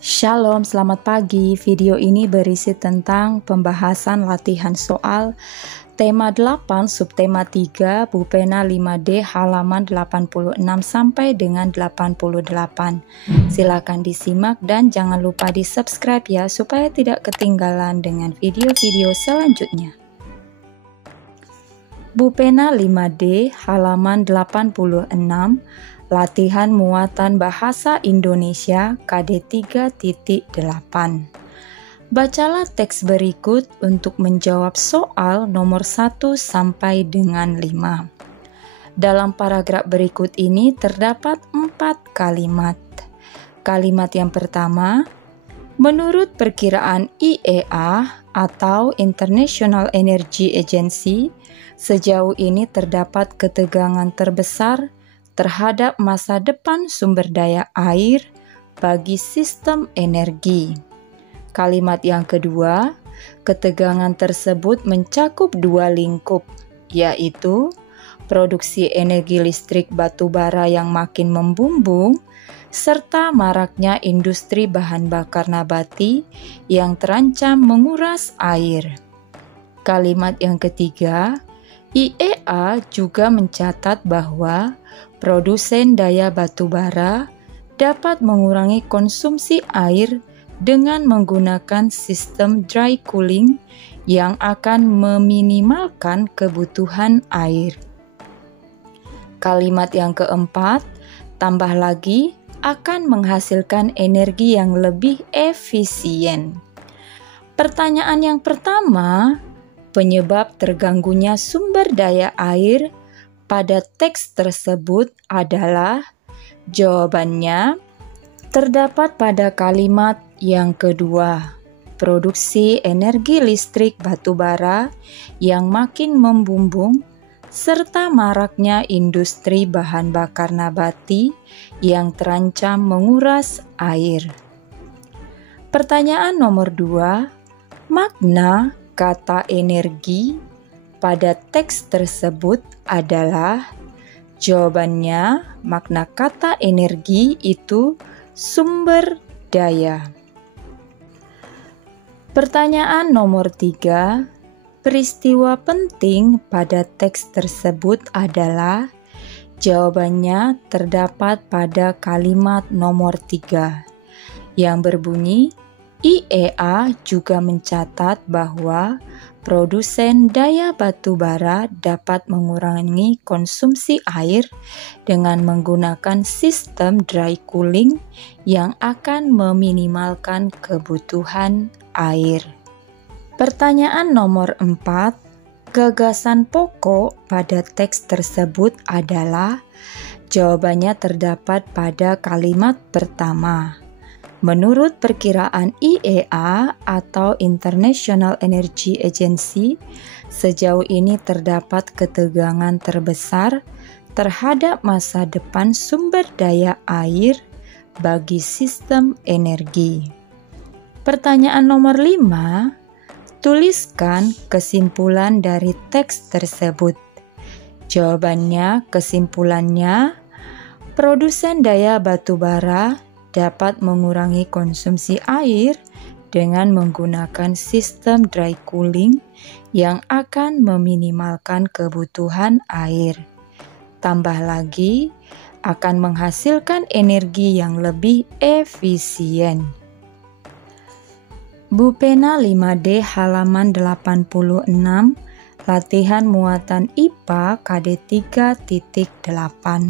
Shalom, selamat pagi. Video ini berisi tentang pembahasan latihan soal tema 8, subtema 3, Bupena 5D, halaman 86 sampai dengan 88. Silakan disimak dan jangan lupa di-subscribe ya, supaya tidak ketinggalan dengan video-video selanjutnya. Bupena 5D, halaman 86, latihan muatan bahasa Indonesia KD 3.8. Bacalah teks berikut untuk menjawab soal nomor 1 sampai dengan 5. Dalam paragraf berikut ini terdapat 4 kalimat. Kalimat yang pertama, menurut perkiraan IEA atau International Energy Agency, sejauh ini terdapat ketegangan terbesar terhadap masa depan sumber daya air bagi sistem energi. Kalimat yang kedua, ketegangan tersebut mencakup dua lingkup, yaitu produksi energi listrik batu bara yang makin membumbung, serta maraknya industri bahan bakar nabati yang terancam menguras air. Kalimat yang ketiga, IEA juga mencatat bahwa produsen daya batu bara dapat mengurangi konsumsi air dengan menggunakan sistem dry cooling yang akan meminimalkan kebutuhan air. Kalimat yang keempat, tambah lagi akan menghasilkan energi yang lebih efisien. Pertanyaan yang pertama, penyebab terganggunya sumber daya air pada teks tersebut adalah, jawabannya terdapat pada kalimat yang kedua, produksi energi listrik batu bara yang makin membumbung serta maraknya industri bahan bakar nabati yang terancam menguras air. Pertanyaan nomor 2, makna kata energi pada teks tersebut adalah, jawabannya makna kata energi itu sumber daya. Pertanyaan nomor 3, peristiwa penting pada teks tersebut adalah, jawabannya terdapat pada kalimat nomor 3 yang berbunyi, IEA juga mencatat bahwa produsen daya batu bara dapat mengurangi konsumsi air dengan menggunakan sistem dry cooling yang akan meminimalkan kebutuhan air. Pertanyaan nomor 4, gagasan pokok pada teks tersebut adalah, jawabannya terdapat pada kalimat pertama. Menurut perkiraan IEA atau International Energy Agency, sejauh ini terdapat ketegangan terbesar terhadap masa depan sumber daya air bagi sistem energi. Pertanyaan nomor 5, tuliskan kesimpulan dari teks tersebut. Jawabannya, kesimpulannya, produsen daya batu bara dapat mengurangi konsumsi air dengan menggunakan sistem dry cooling yang akan meminimalkan kebutuhan air. Tambah lagi, akan menghasilkan energi yang lebih efisien. Bupena 5D halaman 86, latihan muatan IPA KD 3.8.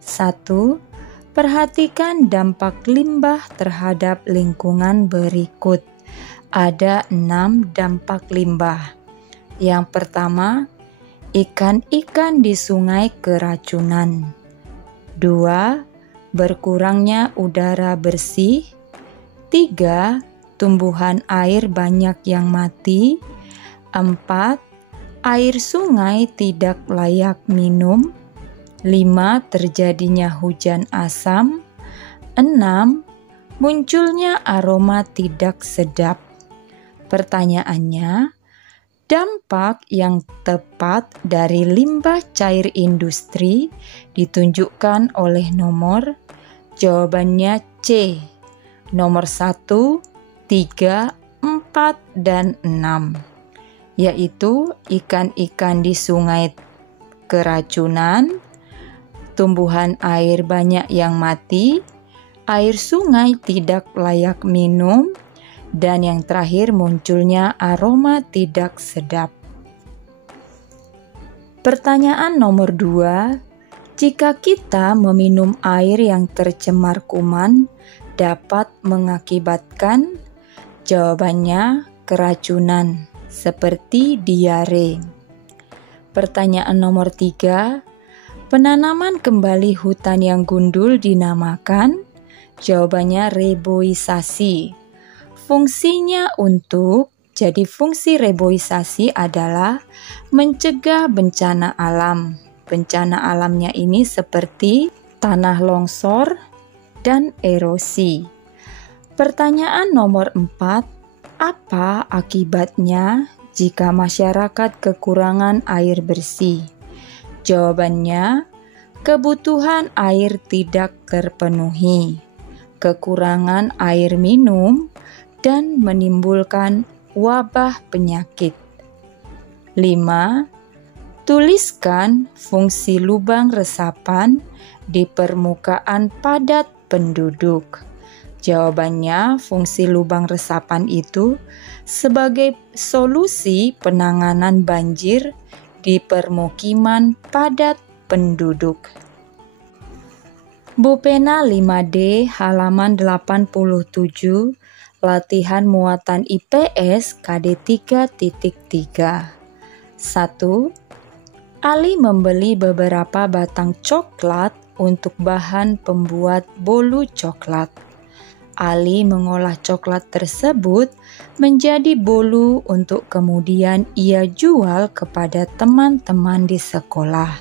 1. Perhatikan dampak limbah terhadap lingkungan berikut. Ada 6 dampak limbah. Yang pertama, ikan-ikan di sungai keracunan. 2. Berkurangnya udara bersih. 3. Tumbuhan air banyak yang mati. 4. Air sungai tidak layak minum. 5. Terjadinya hujan asam. 6. Munculnya aroma tidak sedap. Pertanyaannya, dampak yang tepat dari limbah cair industri ditunjukkan oleh nomor. Jawabannya C. nomor 1, 3, 4, dan 6, yaitu ikan-ikan di sungai keracunan, tumbuhan air banyak yang mati, air sungai tidak layak minum, dan yang terakhir munculnya aroma tidak sedap. Pertanyaan nomor 2, jika kita meminum air yang tercemar kuman, dapat mengakibatkan? Jawabannya keracunan, seperti diare. Pertanyaan nomor 3, penanaman kembali hutan yang gundul dinamakan? Jawabannya reboisasi. Fungsi reboisasi adalah mencegah bencana alam. Bencana alamnya ini seperti tanah longsor dan erosi. Pertanyaan nomor 4, apa akibatnya jika masyarakat kekurangan air bersih? Jawabannya, kebutuhan air tidak terpenuhi, kekurangan air minum, dan menimbulkan wabah penyakit. 5. Tuliskan fungsi lubang resapan di permukaan padat penduduk. Jawabannya, fungsi lubang resapan itu sebagai solusi penanganan banjir di permukiman padat penduduk. Bu Pena 5D halaman 87, latihan muatan IPS KD 3.3. 1. Ali membeli beberapa batang coklat untuk bahan pembuat bolu coklat. Ali mengolah coklat tersebut menjadi bolu untuk kemudian ia jual kepada teman-teman di sekolah.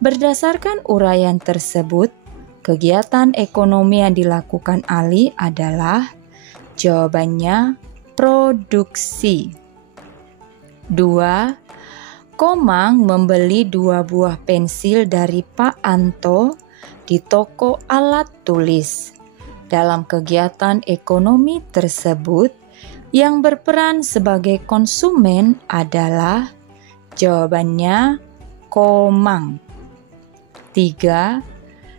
Berdasarkan uraian tersebut, kegiatan ekonomi yang dilakukan Ali adalah, jawabannya produksi. 2. Komang membeli 2 buah pensil dari Pak Anto di toko alat tulis. Dalam kegiatan ekonomi tersebut, yang berperan sebagai konsumen adalah, jawabannya Komang. 3.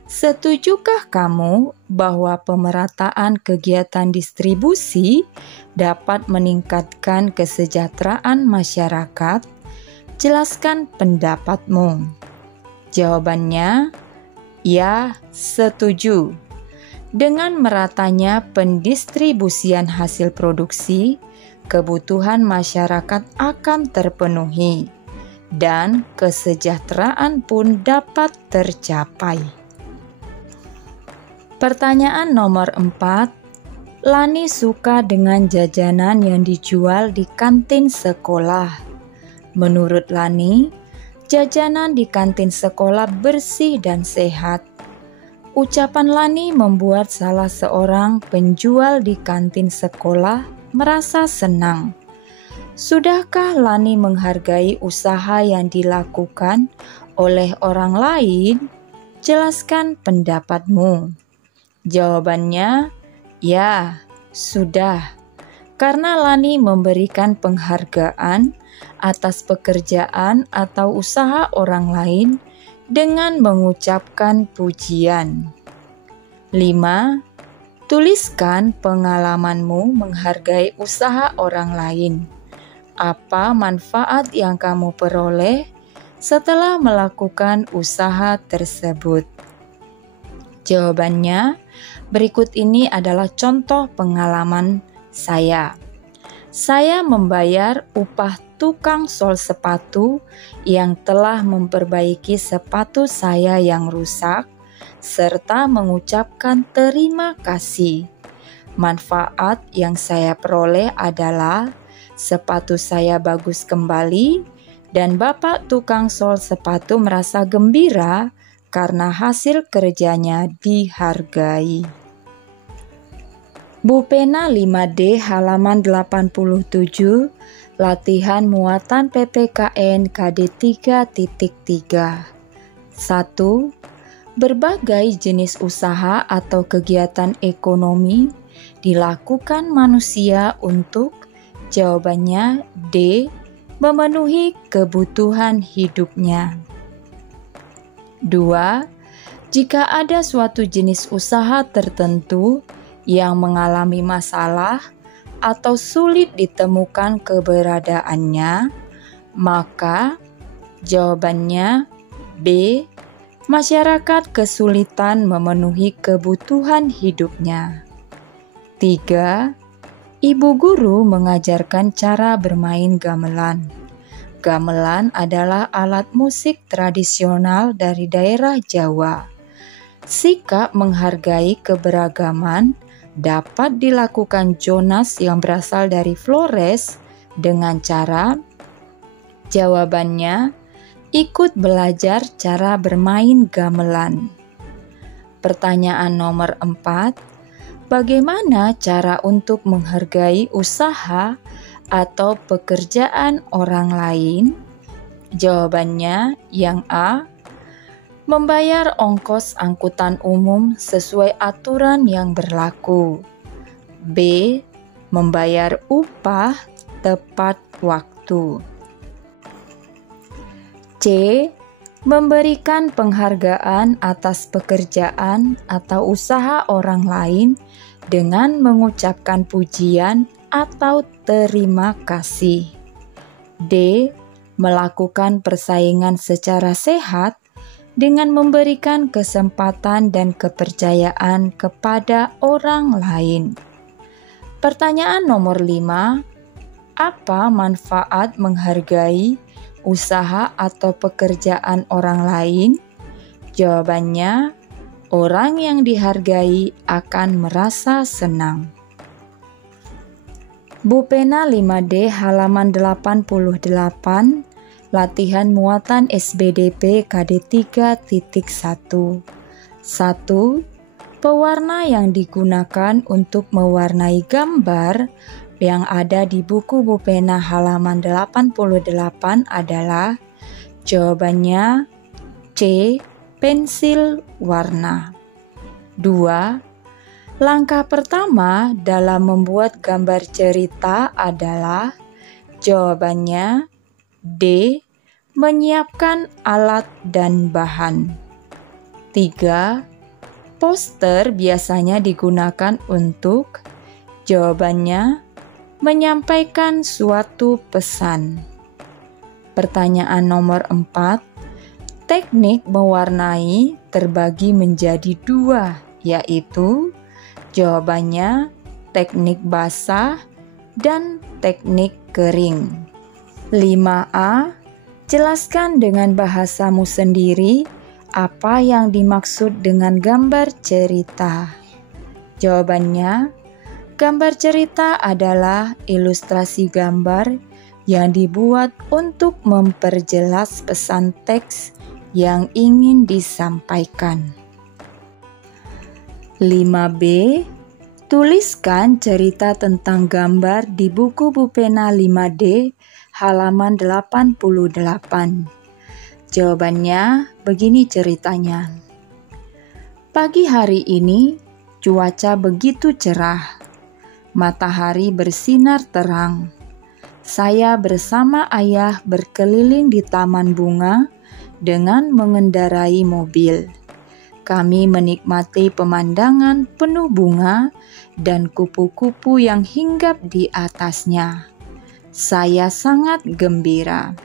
Setujukah kamu bahwa pemerataan kegiatan distribusi dapat meningkatkan kesejahteraan masyarakat? Jelaskan pendapatmu. Jawabannya, ya, setuju. Dengan meratanya pendistribusian hasil produksi, kebutuhan masyarakat akan terpenuhi dan kesejahteraan pun dapat tercapai. Pertanyaan nomor 4, Lani suka dengan jajanan yang dijual di kantin sekolah. Menurut Lani, jajanan di kantin sekolah bersih dan sehat. Ucapan Lani membuat salah seorang penjual di kantin sekolah merasa senang. Sudahkah Lani menghargai usaha yang dilakukan oleh orang lain? Jelaskan pendapatmu. Jawabannya, ya, sudah. Karena Lani memberikan penghargaan atas pekerjaan atau usaha orang lain dengan mengucapkan pujian. 5. Tuliskan pengalamanmu menghargai usaha orang lain. Apa manfaat yang kamu peroleh setelah melakukan usaha tersebut? Jawabannya, berikut ini adalah contoh pengalaman saya. Saya membayar upah tukang sol sepatu yang telah memperbaiki sepatu saya yang rusak, serta mengucapkan terima kasih. Manfaat yang saya peroleh adalah sepatu saya bagus kembali, dan Bapak tukang sol sepatu merasa gembira karena hasil kerjanya dihargai. Bu Pena 5D halaman 87, latihan muatan PPKN KD 3.3. 1. Berbagai jenis usaha atau kegiatan ekonomi dilakukan manusia untuk? Jawabannya D. Memenuhi kebutuhan hidupnya. 2. Jika ada suatu jenis usaha tertentu yang mengalami masalah atau sulit ditemukan keberadaannya, maka jawabannya B. Masyarakat kesulitan memenuhi kebutuhan hidupnya. 3. Ibu guru mengajarkan cara bermain gamelan. Gamelan adalah alat musik tradisional dari daerah Jawa. Sikap menghargai keberagaman dapat dilakukan Jonas yang berasal dari Flores dengan cara, jawabannya, ikut belajar cara bermain gamelan. Pertanyaan nomor 4. Bagaimana cara untuk menghargai usaha atau pekerjaan orang lain? Jawabannya yang A. Membayar ongkos angkutan umum sesuai aturan yang berlaku. B. Membayar upah tepat waktu. C. Memberikan penghargaan atas pekerjaan atau usaha orang lain dengan mengucapkan pujian atau terima kasih. D. Melakukan persaingan secara sehat dengan memberikan kesempatan dan kepercayaan kepada orang lain. Pertanyaan nomor 5. Apa manfaat menghargai usaha atau pekerjaan orang lain? Jawabannya, orang yang dihargai akan merasa senang. Bu Pena 5D halaman 88, latihan muatan SBDP KD 3.1. 1. Pewarna yang digunakan untuk mewarnai gambar yang ada di buku Bu Pena halaman 88 adalah, jawabannya C. Pensil warna. 2. Langkah pertama dalam membuat gambar cerita adalah, jawabannya D. Menyiapkan alat dan bahan. 3. Poster biasanya digunakan untuk, jawabannya, menyampaikan suatu pesan. Pertanyaan nomor 4. Teknik mewarnai terbagi menjadi 2, yaitu, jawabannya teknik basah dan teknik kering. 5A. Jelaskan dengan bahasamu sendiri apa yang dimaksud dengan gambar cerita. Jawabannya, gambar cerita adalah ilustrasi gambar yang dibuat untuk memperjelas pesan teks yang ingin disampaikan. 5B. Tuliskan cerita tentang gambar di buku Bu Pena 5D halaman 88. Jawabannya begini ceritanya. Pagi hari ini cuaca begitu cerah. Matahari bersinar terang. Saya bersama ayah berkeliling di taman bunga dengan mengendarai mobil. Kami menikmati pemandangan penuh bunga dan kupu-kupu yang hinggap di atasnya. Saya sangat gembira.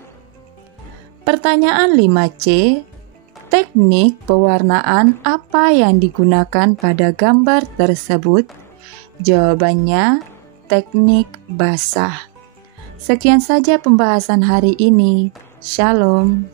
Pertanyaan 5C. Teknik pewarnaan apa yang digunakan pada gambar tersebut? Jawabannya, teknik basah. Sekian saja pembahasan hari ini. Shalom.